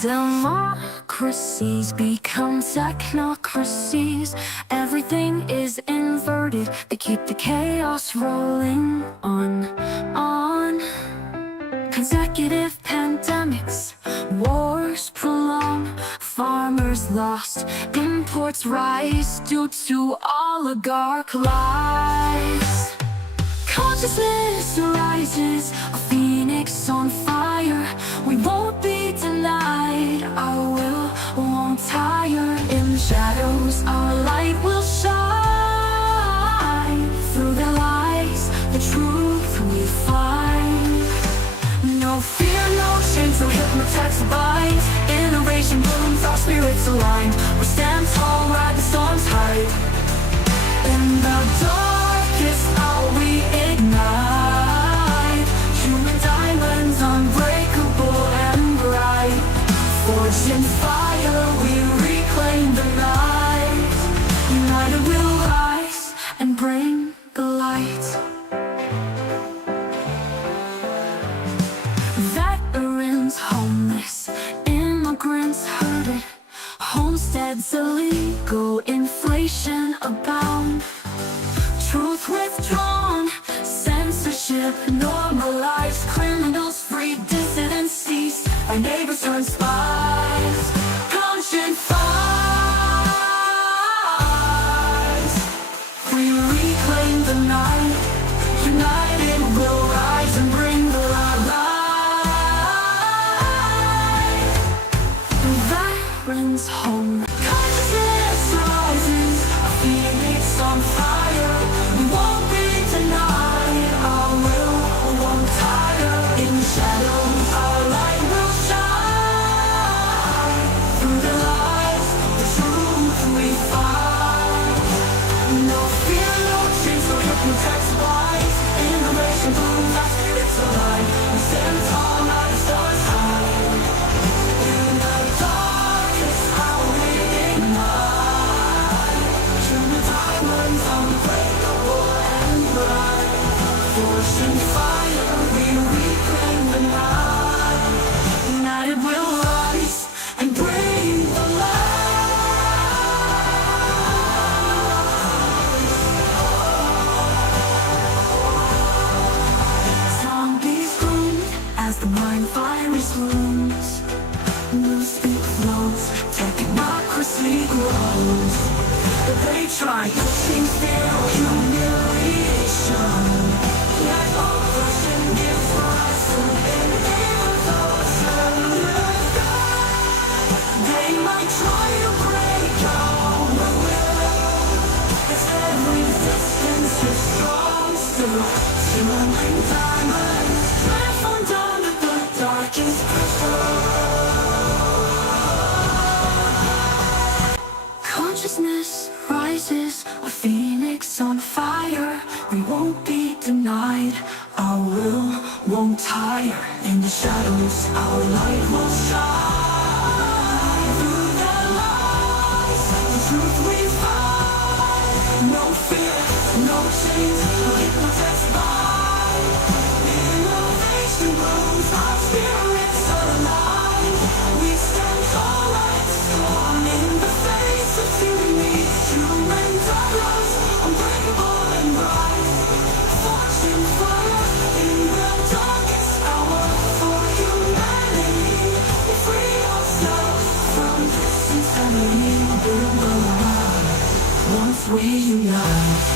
Democracies become technocracies. Everything is inverted. They keep the chaos rolling on. Consecutive pandemics, wars prolong, farmers lost, imports rise due to oligarch lies. Consciousness rises, a phoenix on fire. We won't be denied, our will won't tire. In the shadows, our light will shine. Through the lies, the truth we find. No fear, no chains, no hypno-tech's bind. Innovation blooms, our spirits align. We stand tall, ride the storm's height. In the darkest hour we ignite. Human diamonds, unbreakable and bright. Forged in fire, we reclaim the night. United we'll rise and bring the light. Veterans homeless, immigrants hurted, homesteads illegal, inflation abound. Truth withdrawn, censorship normalized, criminals free, dissidents ceased, our neighbours turn spies. Conscience fires, we reclaim the night. United we'll rise and bring the light. Veterans home, consciousness rises, a phoenix on fire. We won't be denied, our will won't tire. In the shadows, our light will shine. Through the lies, the truth we find. No fear, no chains, no hypno-tech's wise. Innovation blooms, our spirits align. We stand tall, not the stars high. In the darkest hour we ignite. Human diamonds, unbreakable and bright. Forged in fire, we reclaim the night. United we'll rise and bring the light. Zombies bloomed as the mind virus looms. Newspeak flows, technocracy grows. But they try pushing fear or humiliation. Like oppression gives rise to innovation. They might try to break our will. It's every resistance is strong still. Shimmering diamonds, transformed under the darkest pressure. Consciousness rises, a phoenix on fire. We won't be denied, our will won't tire. In the shadows, our light will shine. Through the lies, the truth we find. No fear, no chains, no hypno-tech's bind. Innovation blooms, our spirits align. We stand tall like the storm in the face of tyranny. Human diamonds, unbreakable and bright. Fortune fire in the darkest hour for humanity. We free ourselves from this insanity. Build the light once we unite.